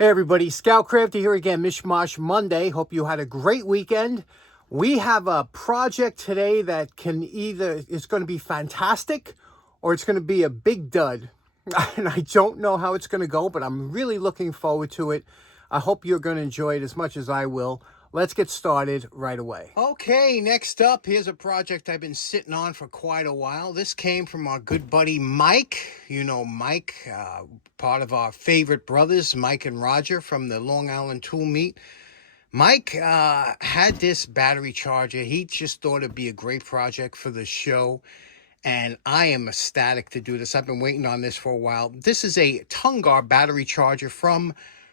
Hey everybody, Scout Crafty here again, Mishmash Monday. Hope you had a great weekend. We have a project today that it's going to be fantastic or it's going to be a big dud. And I don't know how it's going to go, but I'm really looking forward to it. I hope you're going to enjoy it as much as I will. Let's get started right away. Okay, next up, here's a project I've been sitting on for quite a while. This came from our good buddy Mike. You know Mike, part of our favorite brothers, Mike and Roger from the Long Island Tool Meet. Mike had this battery charger. He just thought it'd be a great project for the show. And I am ecstatic to do this. I've been waiting on this for a while. This is a TUNGAR battery charger from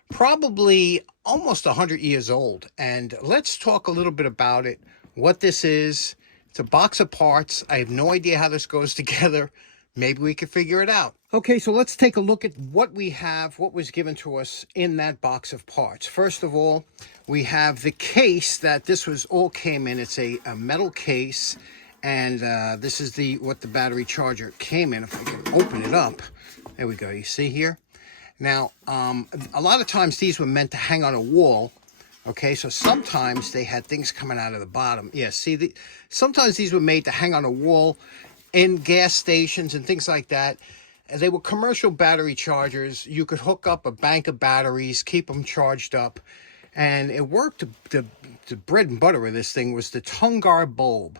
probably almost 100 years old. And let's talk a little bit about it, what this is. It's a box of parts. I have no idea how this goes together. Maybe we can figure it out. Okay, so let's take a look at what we have, what was given to us in that box of parts. First of all, we have the case that this was all came in. It's a metal case. And this is what the battery charger came in. If I can open it up, there we go. You see here? Now, a lot of times these were meant to hang on a wall. Okay, so sometimes they had things coming out of the bottom. Yeah, see, sometimes these were made to hang on a wall in gas stations and things like that. They were commercial battery chargers. You could hook up a bank of batteries, keep them charged up. And it worked. The bread and butter of this thing was the TUNGAR bulb.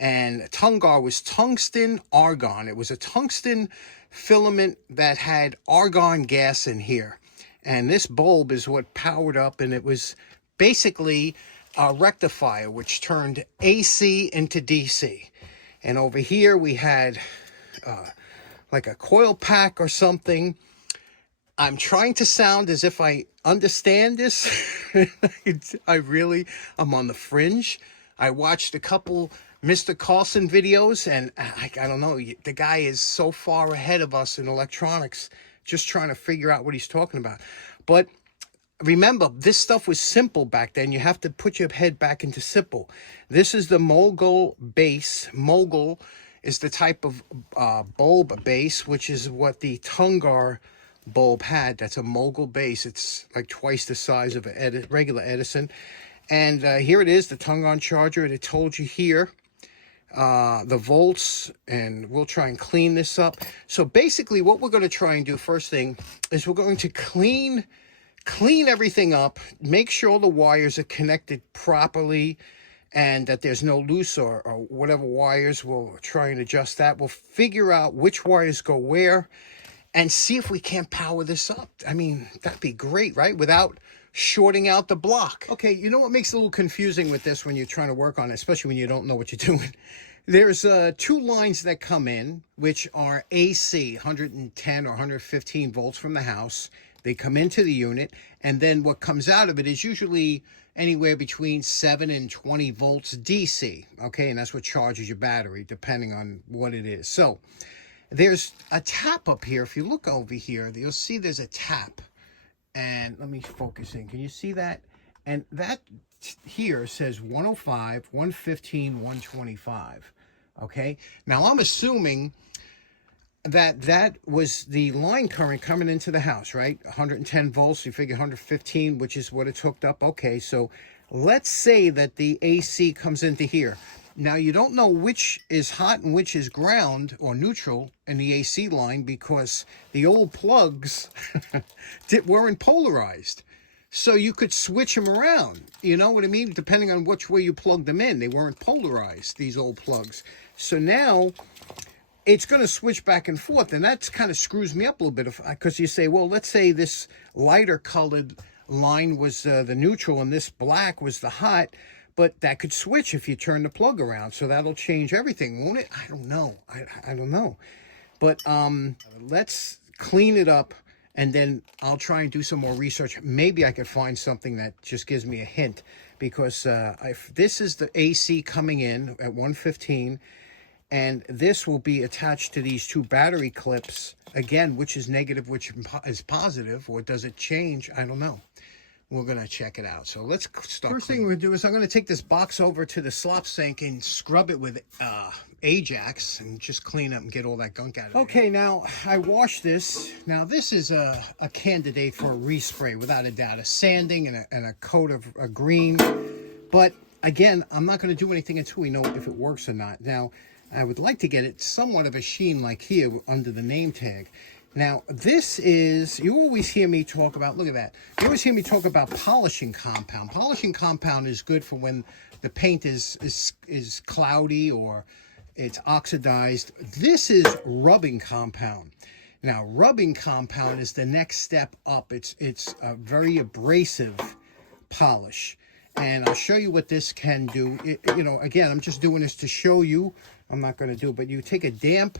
And TUNGAR was tungsten argon. It was a tungsten filament that had argon gas in here. And this bulb is what powered up, and it was basically a rectifier, which turned AC into DC. And over here we had like a coil pack or something. I'm trying to sound as if I understand this. I'm on the fringe. I watched a couple Mr. Carlson videos, and I don't know, the guy is so far ahead of us in electronics, just trying to figure out what he's talking about. But remember, this stuff was simple back then. You have to put your head back into simple. This is the Mogul base. Mogul is the type of bulb base, which is what the TUNGAR bulb had. That's a Mogul base. It's like twice the size of a regular Edison. And here it is, the TUNGAR charger. It told you here the volts, and we'll try and clean this up. So basically what we're going to try and do first thing is we're going to clean everything up, make sure the wires are connected properly and that there's no loose or whatever wires. We'll try and adjust that. We'll figure out which wires go where and see if we can't power this up. I mean, that'd be great, right? Without shorting out the block. Okay, you know what makes it a little confusing with this when you're trying to work on it, especially when you don't know what you're doing? There's two lines that come in, which are AC, 110 or 115 volts from the house. They come into the unit, and then what comes out of it is usually anywhere between 7 and 20 volts DC, okay? And that's what charges your battery, depending on what it is. So there's a tap up here. If you look over here, you'll see there's a tap. And let me focus in. Can you see that? And that here says 105, 115, 125. Okay. Now I'm assuming that was the line current coming into the house, right? 110 volts. You figure 115, which is what it's hooked up. Okay. So let's say that the AC comes into here. Now, you don't know which is hot and which is ground or neutral in the AC line because the old plugs weren't polarized. So you could switch them around, you know what I mean? Depending on which way you plugged them in. They weren't polarized, these old plugs. So now it's going to switch back and forth, and that kind of screws me up a little bit because you say, well, let's say this lighter colored line was the neutral and this black was the hot. But that could switch if you turn the plug around. So that'll change everything, won't it? I don't know. I don't know. But let's clean it up, and then I'll try and do some more research. Maybe I could find something that just gives me a hint. Because if this is the AC coming in at 115, and this will be attached to these two battery clips, again, which is negative, which is positive, or does it change? I don't know. We're going to check it out. So let's start. First thing we're going to do is I'm going to take this box over to the slop sink and scrub it with Ajax and just clean up and get all that gunk out of it. Okay, now I washed this. Now this is a candidate for a respray without a doubt. A sanding and a coat of a green. But again, I'm not going to do anything until we know if it works or not. Now, I would like to get it somewhat of a sheen like here under the name tag. Now, this is, you always hear me talk about, look at that. You always hear me talk about polishing compound. Polishing compound is good for when the paint is cloudy or it's oxidized. This is rubbing compound. Now, rubbing compound is the next step up. It's a very abrasive polish. And I'll show you what this can do. You know, again, I'm just doing this to show you. I'm not going to do it, but you take a damp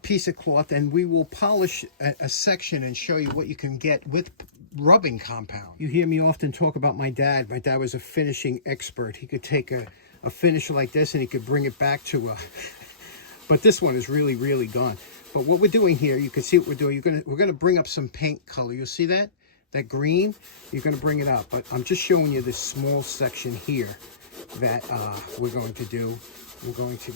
piece of cloth and we will polish a section and show you what you can get with rubbing compound. You hear me often talk about my dad. My dad was a finishing expert. He could take a finish like this and he could bring it back to a... But this one is really, really gone. But what we're doing here, you can see what we're doing. We're gonna bring up some paint color. You'll see that? That green, you're going to bring it up. But I'm just showing you this small section here that we're going to do. We're going to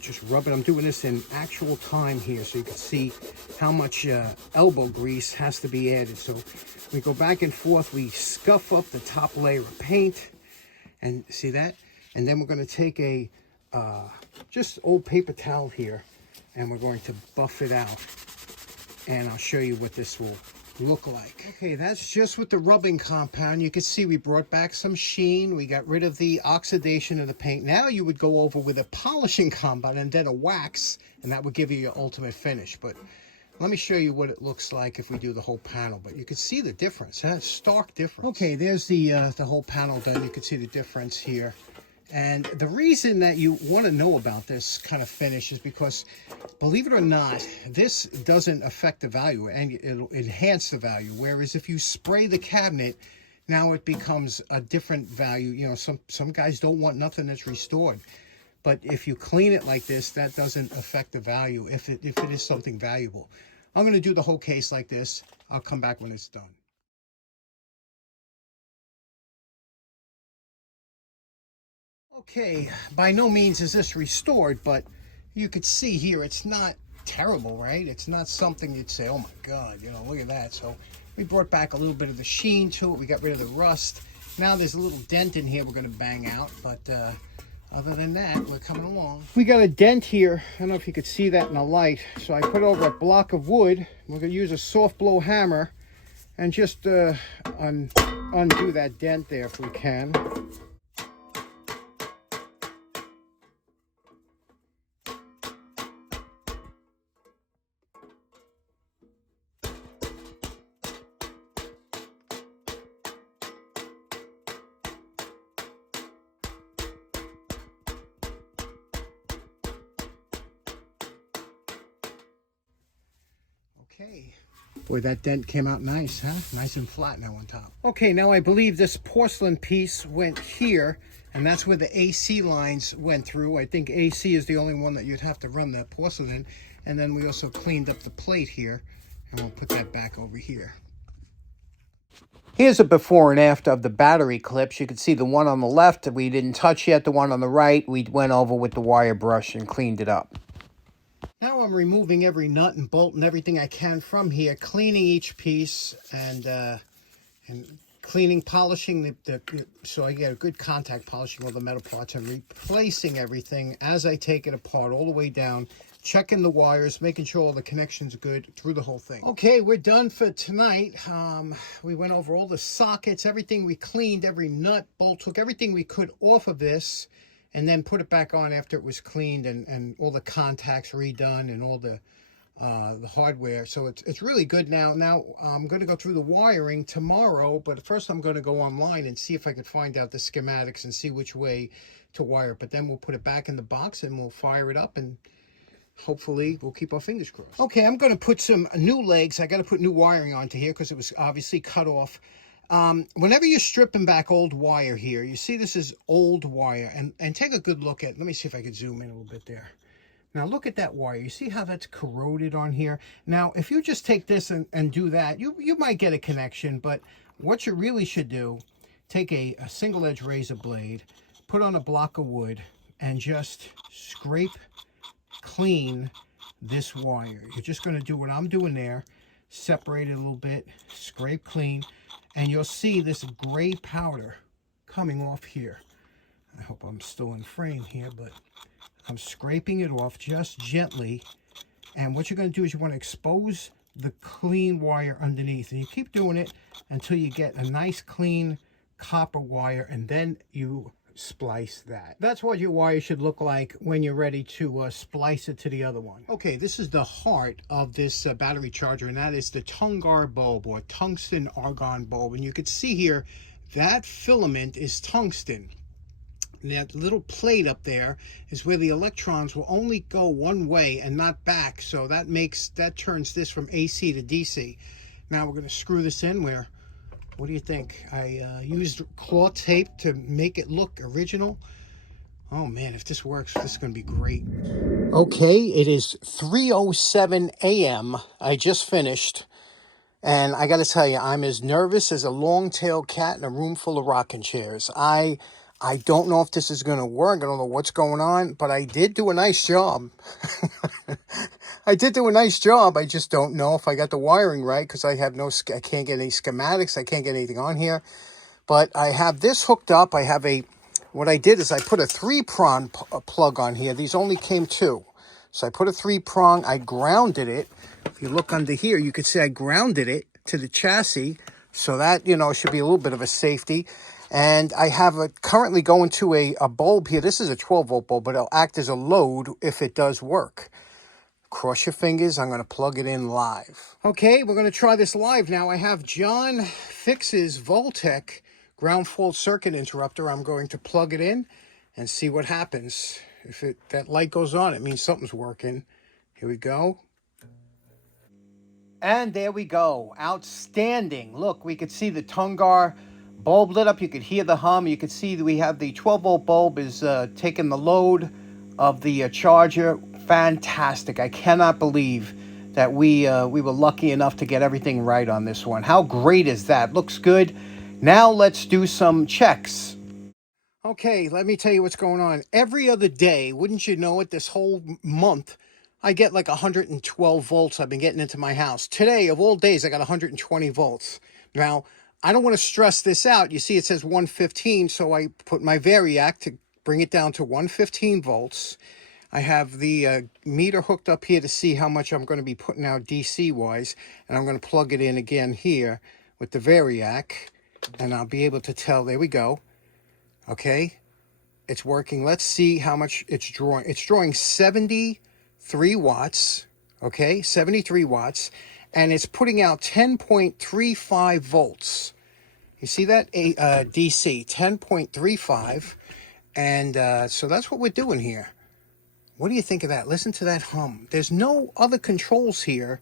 just rub it. I'm doing this in actual time here so you can see how much elbow grease has to be added. So we go back and forth. We scuff up the top layer of paint. And see that? And then we're going to take a just old paper towel here. And we're going to buff it out. And I'll show you what this will look like. Okay, that's just with the rubbing compound. You can see we brought back some sheen. We got rid of the oxidation of the paint. Now you would go over with a polishing compound and then a wax, and that would give you your ultimate finish. But let me show you what it looks like if we do the whole panel. But you can see the difference, huh? Stark difference. Okay, there's the whole panel done. You can see the difference here. And the reason that you want to know about this kind of finish is because, believe it or not, this doesn't affect the value and it'll enhance the value. Whereas if you spray the cabinet, now it becomes a different value. You know, some guys don't want nothing that's restored. But if you clean it like this, that doesn't affect the value if it is something valuable. I'm going to do the whole case like this. I'll come back when it's done. Okay, by no means is this restored, but you could see here it's not terrible, right? It's not something you'd say, oh my God, you know, look at that. So we brought back a little bit of the sheen to it. We got rid of the rust. Now there's a little dent in here we're going to bang out, but other than that, we're coming along. We got a dent here. I don't know if you could see that in the light. So I put over a block of wood. We're going to use a soft blow hammer and just undo that dent there if we can. Okay. Boy, that dent came out nice, huh? Nice and flat now on top. Okay, now I believe this porcelain piece went here, and that's where the AC lines went through. I think AC is the only one that you'd have to run that porcelain in. And then we also cleaned up the plate here, and we'll put that back over here. Here's a before and after of the battery clips. You can see the one on the left we didn't touch yet. The one on the right, we went over with the wire brush and cleaned it up. Now I'm removing every nut and bolt and everything I can from here, cleaning each piece and cleaning, polishing so I get a good contact polishing all the metal parts and replacing everything as I take it apart all the way down, checking the wires, making sure all the connections are good through the whole thing. Okay, we're done for tonight. We went over all the sockets, everything we cleaned, every nut, bolt, took everything we could off of this, and then put it back on after it was cleaned and all the contacts redone and all the hardware. So it's really good now. Now I'm going to go through the wiring tomorrow, but first I'm going to go online and see if I could find out the schematics and see which way to wire it. But then we'll put it back in the box and we'll fire it up and hopefully we'll keep our fingers crossed. Okay, I'm going to put some new legs. I got to put new wiring onto here because it was obviously cut off. Whenever you're stripping back old wire here, you see this is old wire, and take a good look at, let me see if I can zoom in a little bit there. Now look at that wire. You see how that's corroded on here? Now, if you just take this and do that, you might get a connection, but what you really should do, take a single edge razor blade, put on a block of wood, and just scrape clean this wire. You're just going to do what I'm doing there. Separate it a little bit, scrape clean, and you'll see this gray powder coming off here. I hope I'm still in frame here, but I'm scraping it off just gently. And what you're going to do is you want to expose the clean wire underneath. And you keep doing it until you get a nice clean copper wire, and then you splice that. That's what your wire should look like when you're ready to splice it to the other one. Okay, this is the heart of this battery charger, and that is the TUNGAR bulb, or tungsten argon bulb. And you can see here that filament is tungsten. That little plate up there is where the electrons will only go one way and not back, so that turns this from AC to DC. Now we're going to screw this in. What do you think? I used claw tape to make it look original. Oh man, if this works, this is going to be great. Okay, it is 3:07 a.m. I just finished, and I got to tell you, I'm as nervous as a long-tailed cat in a room full of rocking chairs. I don't know if this is going to work. I don't know what's going on, but I did do a nice job. I did do a nice job. I just don't know if I got the wiring right, because I can't get any schematics. I can't get anything on here. But I have this hooked up. What I did is I put a 3-prong plug on here. These only came 2. So I put a 3-prong. I grounded it. If you look under here, you can see I grounded it to the chassis. So that, should be a little bit of a safety. And I have currently going to a bulb here. This is a 12-volt bulb, but it'll act as a load if it does work. Cross your fingers. I'm going to plug it in live. Okay, we're going to try this live now. I have John Fix's Voltec ground fault circuit interrupter. I'm going to plug it in and see what happens. If that light goes on, it means something's working. Here we go. And there we go. Outstanding. Look, we could see the TUNGAR bulb lit up. You could hear the hum. You could see that we have the 12-volt bulb is taking the load of the charger. Fantastic. I cannot believe that we were lucky enough to get everything right on this one. How great is that? Looks good. Now let's do some checks. Okay, let me tell you what's going on. Every other day, wouldn't you know it, this whole month, I get like 112 volts I've been getting into my house. Today, of all days, I got 120 volts. Now, I don't want to stress this out. You see, it says 115, so I put my variac to bring it down to 115 volts. I have the meter hooked up here to see how much I'm going to be putting out DC-wise, and I'm going to plug it in again here with the variac, and I'll be able to tell. There we go. Okay, it's working. Let's see how much it's drawing. It's drawing 73 watts, okay, 73 watts, and it's putting out 10.35 volts. You see that? DC, 10.35, and so that's what we're doing here. What do you think of that? Listen to that hum. There's no other controls here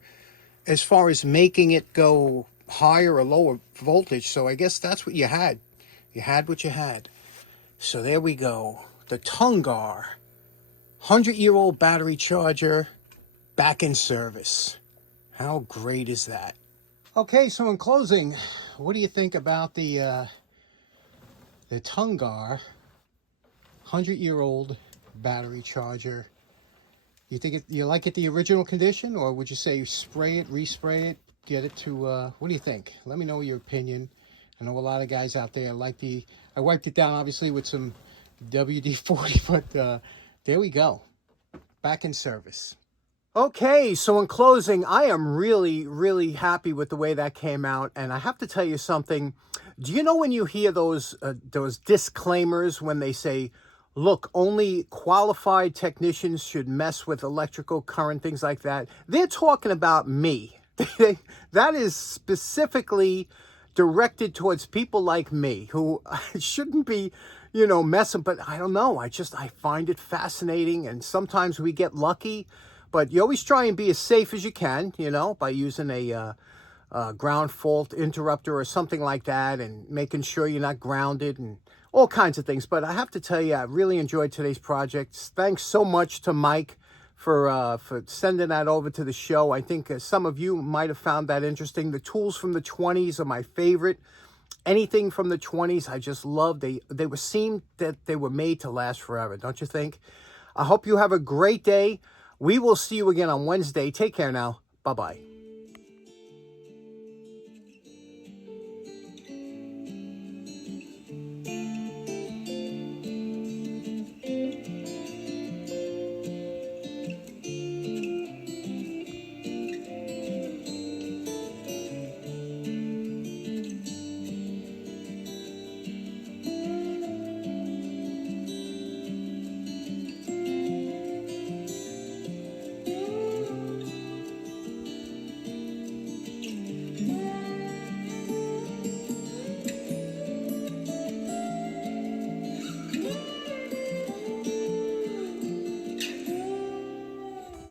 as far as making it go higher or lower voltage, so I guess that's what you had. You had what you had. So there we go. The TUNGAR 100-year-old battery charger back in service. How great is that? Okay, so in closing, what do you think about the TUNGAR 100-year-old battery charger? You like it the original condition, or would you say spray it, respray it, get it to what do you think? Let me know your opinion. I know a lot of guys out there I wiped it down obviously with some WD-40, but there we go, back in service. Okay, so in closing, I am really, really happy with the way that came out. And I have to tell you something. Do you know when you hear those disclaimers when they say, look, only qualified technicians should mess with electrical current, things like that? They're talking about me. That is specifically directed towards people like me who shouldn't be, messing. But I don't know. I find it fascinating. And sometimes we get lucky. But you always try and be as safe as you can, by using a ground fault interrupter or something like that, and making sure you're not grounded and all kinds of things. But I have to tell you, I really enjoyed today's project. Thanks so much to Mike for sending that over to the show. I think some of you might have found that interesting. The tools from the 20s are my favorite. anything from the 20s, I just love. They were seemed that they were made to last forever, don't you think? I hope you have a great day. We will see you again on Wednesday. Take care now. Bye-bye.